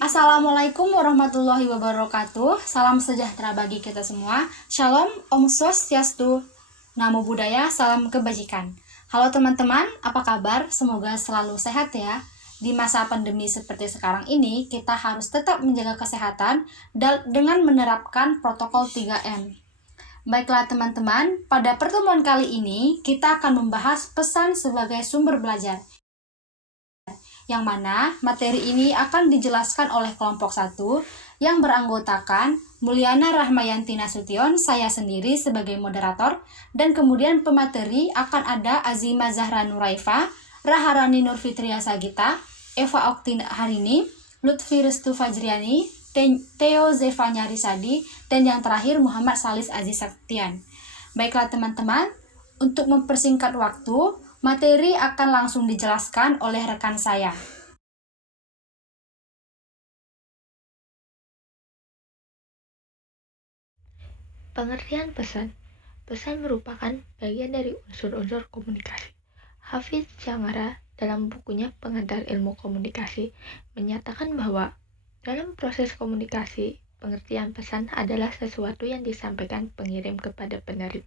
Assalamualaikum warahmatullahi wabarakatuh. Salam sejahtera bagi kita semua. Shalom, Om Swastiastu, Namo Buddhaya, salam kebajikan. Halo teman-teman, apa kabar? Semoga selalu sehat ya. Di masa pandemi seperti sekarang ini, kita harus tetap menjaga kesehatan dengan menerapkan protokol 3M. Baiklah teman-teman, pada pertemuan kali ini kita akan membahas pesan sebagai sumber belajar, yang mana materi ini akan dijelaskan oleh kelompok 1 yang beranggotakan Mulyana Rahmayanti Nasution, saya sendiri sebagai moderator, dan kemudian pemateri akan ada Azima Zahra Nuraifa, Raharani Nurfitria Sagita, Eva Oktin Harini, Lutfi Restu Fajriani, Theo Zevanya Risadi, dan yang terakhir Muhammad Salis Aziz Saktian. Baiklah teman-teman, untuk mempersingkat waktu, materi akan langsung dijelaskan oleh rekan saya. Pengertian pesan. Pesan merupakan bagian dari unsur-unsur komunikasi. Hafiz Syangara dalam bukunya Pengantar Ilmu Komunikasi menyatakan bahwa dalam proses komunikasi, pengertian pesan adalah sesuatu yang disampaikan pengirim kepada penerima.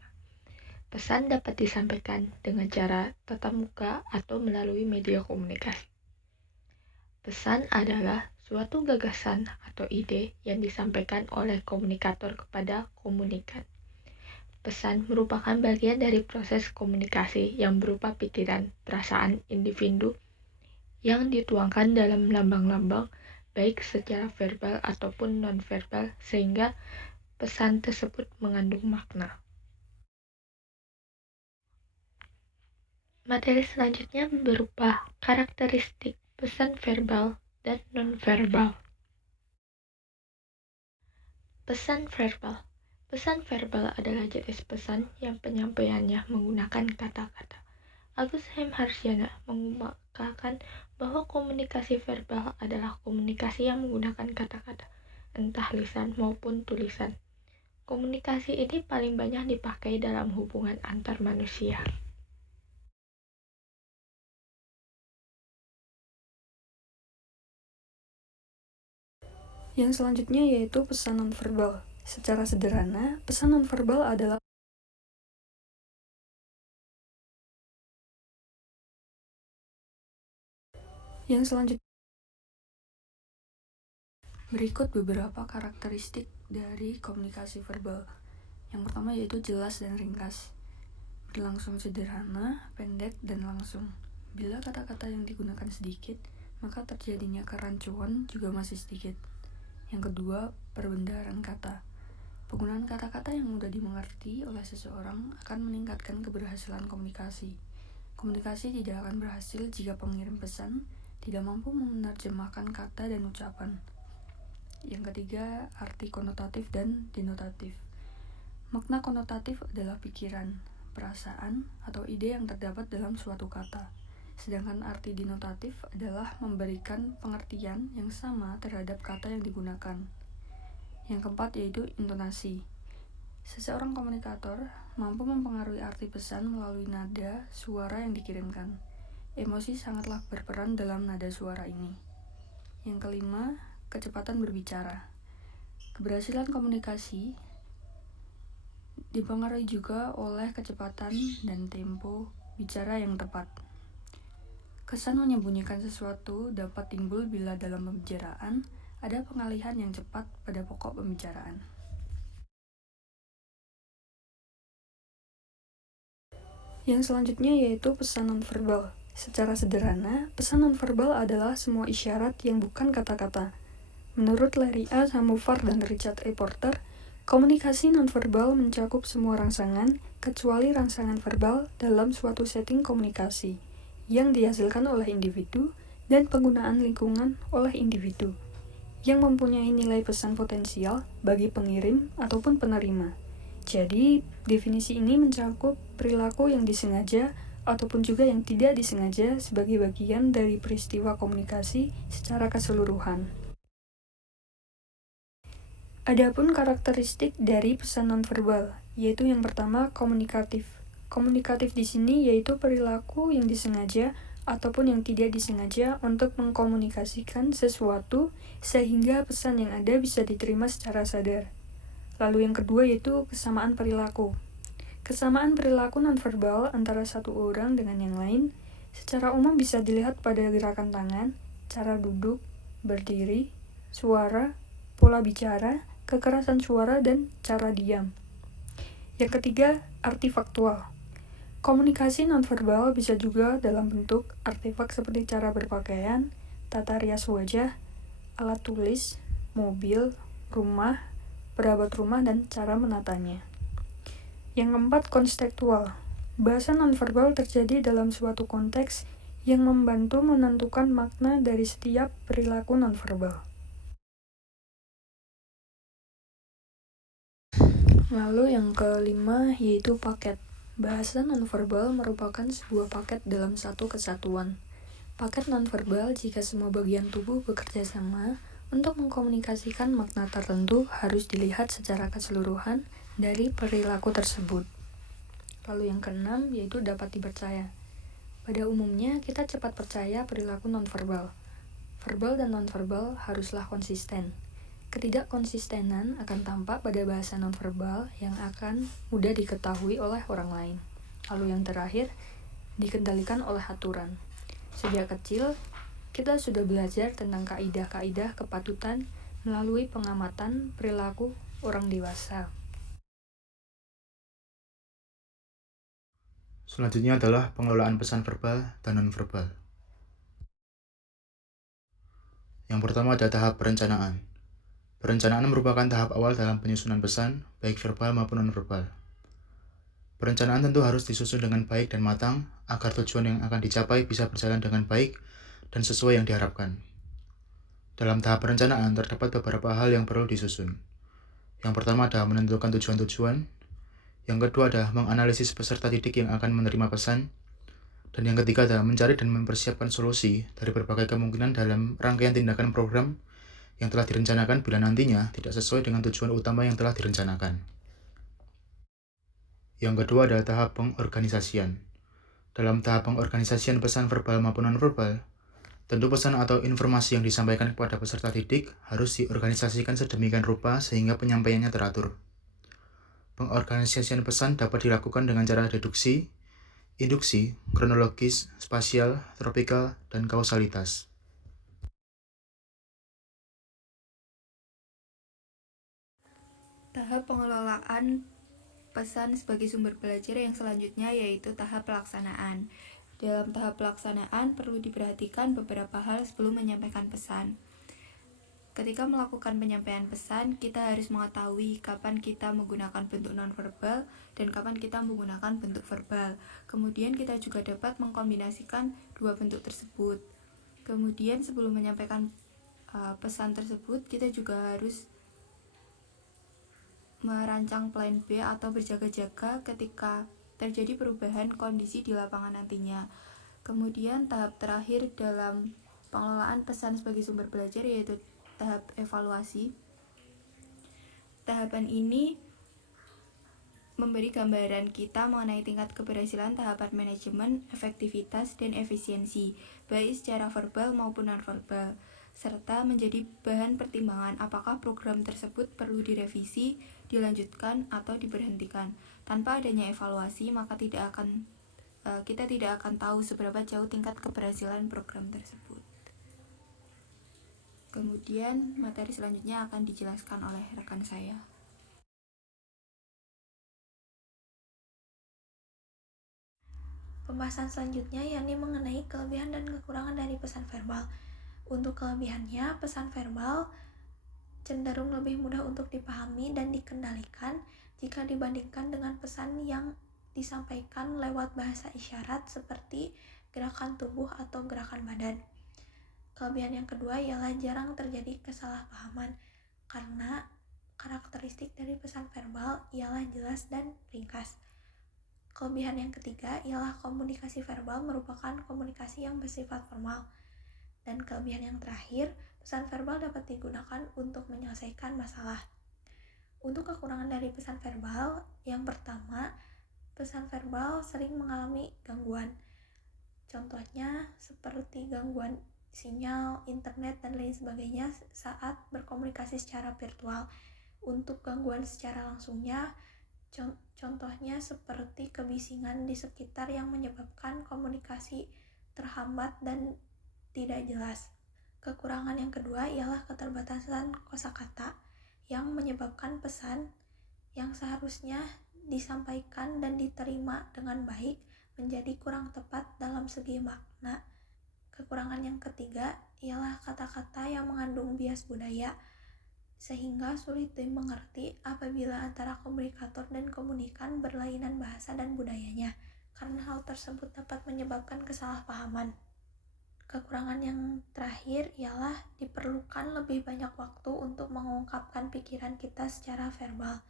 Pesan dapat disampaikan dengan cara tatap muka atau melalui media komunikasi. Pesan adalah suatu gagasan atau ide yang disampaikan oleh komunikator kepada komunikan. Pesan merupakan bagian dari proses komunikasi yang berupa pikiran, perasaan individu yang dituangkan dalam lambang-lambang, baik secara verbal ataupun non-verbal, sehingga pesan tersebut mengandung makna. Materi selanjutnya berupa karakteristik pesan verbal dan non-verbal. Pesan verbal. Pesan verbal adalah jenis pesan yang penyampaiannya menggunakan kata-kata. Agus M. Harsyana mengemukakan bahwa komunikasi verbal adalah komunikasi yang menggunakan kata-kata, entah lisan maupun tulisan. Komunikasi ini paling banyak dipakai dalam hubungan antar manusia. Yang selanjutnya yaitu pesan nonverbal. Secara sederhana, pesan nonverbal adalah berikut beberapa karakteristik dari komunikasi verbal. Yang pertama yaitu jelas dan ringkas, berlangsung sederhana, pendek, dan langsung. Bila kata-kata yang digunakan sedikit, maka terjadinya kerancuan juga masih sedikit. Yang kedua, perbendaharaan kata. Penggunaan kata-kata yang mudah dimengerti oleh seseorang akan meningkatkan keberhasilan komunikasi. Komunikasi tidak akan berhasil jika pengirim pesan tidak mampu menerjemahkan kata dan ucapan. Yang ketiga, arti konotatif dan denotatif. Makna konotatif adalah pikiran, perasaan, atau ide yang terdapat dalam suatu kata. Sedangkan arti denotatif adalah memberikan pengertian yang sama terhadap kata yang digunakan. Yang keempat yaitu intonasi. Seseorang komunikator mampu mempengaruhi arti pesan melalui nada suara yang dikirimkan. Emosi sangatlah berperan dalam nada suara ini. Yang kelima, kecepatan berbicara. Keberhasilan komunikasi dipengaruhi juga oleh kecepatan dan tempo bicara yang tepat. Kesan menyembunyikan sesuatu dapat timbul bila dalam pembicaraan ada pengalihan yang cepat pada pokok pembicaraan. Yang selanjutnya yaitu pesan nonverbal. Secara sederhana, pesan nonverbal adalah semua isyarat yang bukan kata-kata. Menurut Larry A. Samofar dan Richard E. Porter, komunikasi nonverbal mencakup semua rangsangan, kecuali rangsangan verbal dalam suatu setting komunikasi yang dihasilkan oleh individu dan penggunaan lingkungan oleh individu yang mempunyai nilai pesan potensial bagi pengirim ataupun penerima. Jadi, definisi ini mencakup perilaku yang disengaja ataupun juga yang tidak disengaja sebagai bagian dari peristiwa komunikasi secara keseluruhan. Adapun karakteristik dari pesan nonverbal, yaitu yang pertama komunikatif. Komunikatif di sini yaitu perilaku yang disengaja ataupun yang tidak disengaja untuk mengkomunikasikan sesuatu sehingga pesan yang ada bisa diterima secara sadar. Lalu yang kedua yaitu kesamaan perilaku. Kesamaan perilaku nonverbal antara satu orang dengan yang lain secara umum bisa dilihat pada gerakan tangan, cara duduk, berdiri, suara, pola bicara, kekerasan suara, dan cara diam. Yang ketiga, artifaktual. Komunikasi nonverbal bisa juga dalam bentuk artefak seperti cara berpakaian, tata rias wajah, alat tulis, mobil, rumah, perabot rumah, dan cara menatanya. Yang keempat, konstekstual. Bahasa nonverbal terjadi dalam suatu konteks yang membantu menentukan makna dari setiap perilaku nonverbal. Lalu yang kelima yaitu paket. Bahasa nonverbal merupakan sebuah paket dalam satu kesatuan. Paket nonverbal jika semua bagian tubuh bekerja sama untuk mengkomunikasikan makna tertentu harus dilihat secara keseluruhan dari perilaku tersebut. Lalu yang keenam yaitu dapat dipercaya. Pada umumnya kita cepat percaya perilaku nonverbal. Verbal dan nonverbal haruslah konsisten. Ketidakkonsistenan akan tampak pada bahasa nonverbal yang akan mudah diketahui oleh orang lain. Lalu yang terakhir, dikendalikan oleh aturan. Sejak kecil, kita sudah belajar tentang kaidah-kaidah kepatutan melalui pengamatan perilaku orang dewasa. Selanjutnya adalah pengelolaan pesan verbal dan nonverbal. Yang pertama ada tahap perencanaan. Perencanaan merupakan tahap awal dalam penyusunan pesan, baik verbal maupun nonverbal. Perencanaan tentu harus disusun dengan baik dan matang, agar tujuan yang akan dicapai bisa berjalan dengan baik dan sesuai yang diharapkan. Dalam tahap perencanaan terdapat beberapa hal yang perlu disusun. Yang pertama adalah menentukan tujuan-tujuan. Yang kedua adalah menganalisis peserta didik yang akan menerima pesan. Dan yang ketiga adalah mencari dan mempersiapkan solusi dari berbagai kemungkinan dalam rangkaian tindakan program yang telah direncanakan bila nantinya tidak sesuai dengan tujuan utama yang telah direncanakan. Yang kedua adalah tahap pengorganisasian. Dalam tahap pengorganisasian pesan verbal maupun nonverbal, tentu pesan atau informasi yang disampaikan kepada peserta didik harus diorganisasikan sedemikian rupa sehingga penyampaiannya teratur. Pengorganisasian pesan dapat dilakukan dengan cara deduksi, induksi, kronologis, spasial, tropikal, dan kausalitas. Tahap pengelolaan pesan sebagai sumber belajar yang selanjutnya yaitu tahap pelaksanaan. Dalam tahap pelaksanaan perlu diperhatikan beberapa hal sebelum menyampaikan pesan. Ketika melakukan penyampaian pesan, kita harus mengetahui kapan kita menggunakan bentuk nonverbal dan kapan kita menggunakan bentuk verbal. Kemudian kita juga dapat mengkombinasikan dua bentuk tersebut. Kemudian sebelum menyampaikan pesan tersebut, kita juga harus merancang plan B atau berjaga-jaga ketika terjadi perubahan kondisi di lapangan nantinya. Kemudian tahap terakhir dalam pengelolaan pesan sebagai sumber belajar yaitu tahap evaluasi. Tahapan ini memberi gambaran kita mengenai tingkat keberhasilan tahapan manajemen, efektivitas, dan efisiensi, baik secara verbal maupun nonverbal, serta menjadi bahan pertimbangan apakah program tersebut perlu direvisi, dilanjutkan, atau diberhentikan. Tanpa adanya evaluasi, maka kita tidak akan tahu seberapa jauh tingkat keberhasilan program tersebut. Kemudian materi selanjutnya akan dijelaskan oleh rekan saya. Pembahasan selanjutnya yakni mengenai kelebihan dan kekurangan dari pesan verbal. Untuk kelebihannya, pesan verbal cenderung lebih mudah untuk dipahami dan dikendalikan jika dibandingkan dengan pesan yang disampaikan lewat bahasa isyarat seperti gerakan tubuh atau gerakan badan. Kelebihan yang kedua ialah jarang terjadi kesalahpahaman karena karakteristik dari pesan verbal ialah jelas dan ringkas. Kelebihan yang ketiga ialah komunikasi verbal merupakan komunikasi yang bersifat formal. Dan kelebihan yang terakhir, pesan verbal dapat digunakan untuk menyelesaikan masalah. Untuk kekurangan dari pesan verbal, yang pertama, pesan verbal sering mengalami gangguan. Contohnya seperti gangguan sinyal, internet, dan lain sebagainya saat berkomunikasi secara virtual. Untuk gangguan secara langsungnya, contohnya seperti kebisingan di sekitar yang menyebabkan komunikasi terhambat dan tidak jelas. Kekurangan yang kedua ialah keterbatasan kosakata yang menyebabkan pesan yang seharusnya disampaikan dan diterima dengan baik menjadi kurang tepat dalam segi makna. Kekurangan yang ketiga ialah kata-kata yang mengandung bias budaya, sehingga sulit dimengerti apabila antara komunikator dan komunikan berlainan bahasa dan budayanya, karena hal tersebut dapat menyebabkan kesalahpahaman. Kekurangan yang terakhir ialah diperlukan lebih banyak waktu untuk mengungkapkan pikiran kita secara verbal.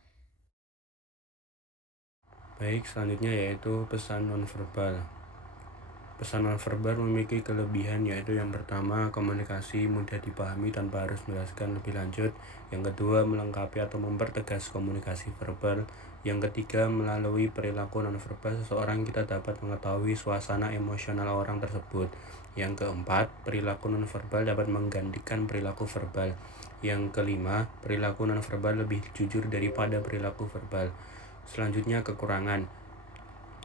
Baik, selanjutnya yaitu pesan nonverbal. Pesan nonverbal memiliki kelebihan, yaitu yang pertama, komunikasi mudah dipahami tanpa harus menjelaskan lebih lanjut. Yang kedua, melengkapi atau mempertegas komunikasi verbal. Yang ketiga, melalui perilaku nonverbal seseorang kita dapat mengetahui suasana emosional orang tersebut. Yang keempat, perilaku nonverbal dapat menggantikan perilaku verbal. Yang kelima, perilaku nonverbal lebih jujur daripada perilaku verbal. Selanjutnya, kekurangan.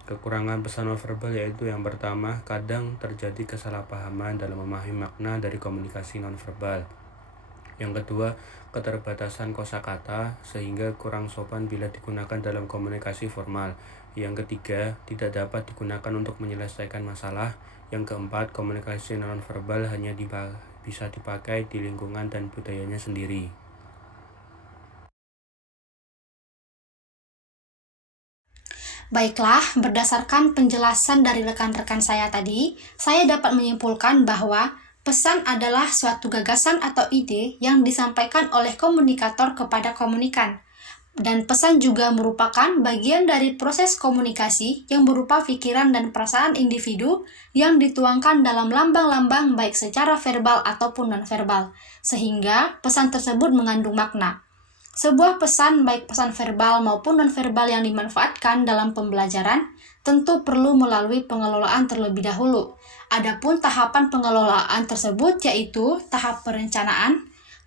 Kekurangan pesan nonverbal yaitu yang pertama, kadang terjadi kesalahpahaman dalam memahami makna dari komunikasi nonverbal. Yang kedua, keterbatasan kosakata sehingga kurang sopan bila digunakan dalam komunikasi formal. Yang ketiga, tidak dapat digunakan untuk menyelesaikan masalah. Yang keempat, komunikasi nonverbal hanya bisa dipakai di lingkungan dan budayanya sendiri. Baiklah, berdasarkan penjelasan dari rekan-rekan saya tadi, saya dapat menyimpulkan bahwa pesan adalah suatu gagasan atau ide yang disampaikan oleh komunikator kepada komunikan. Dan pesan juga merupakan bagian dari proses komunikasi yang berupa pikiran dan perasaan individu yang dituangkan dalam lambang-lambang baik secara verbal ataupun non-verbal, sehingga pesan tersebut mengandung makna. Sebuah pesan, baik pesan verbal maupun non-verbal yang dimanfaatkan dalam pembelajaran, tentu perlu melalui pengelolaan terlebih dahulu. Adapun tahapan pengelolaan tersebut yaitu tahap perencanaan,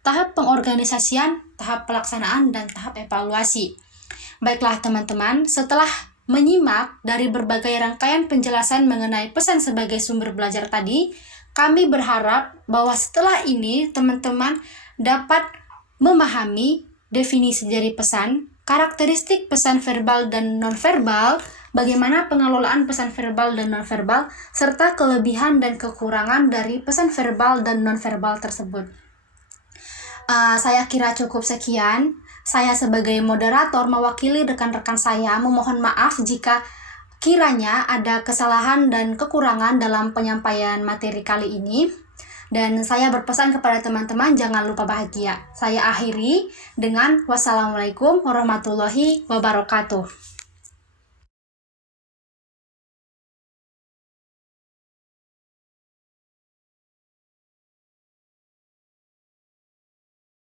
tahap pengorganisasian, tahap pelaksanaan, dan tahap evaluasi. Baiklah teman-teman, setelah menyimak dari berbagai rangkaian penjelasan mengenai pesan sebagai sumber belajar tadi, kami berharap bahwa setelah ini teman-teman dapat memahami definisi dari pesan, karakteristik pesan verbal dan nonverbal, bagaimana pengelolaan pesan verbal dan nonverbal, serta kelebihan dan kekurangan dari pesan verbal dan nonverbal tersebut. Saya kira cukup sekian. Saya sebagai moderator mewakili rekan-rekan saya memohon maaf jika kiranya ada kesalahan dan kekurangan dalam penyampaian materi kali ini. Dan saya berpesan kepada teman-teman jangan lupa bahagia. Saya akhiri dengan wassalamualaikum warahmatullahi wabarakatuh.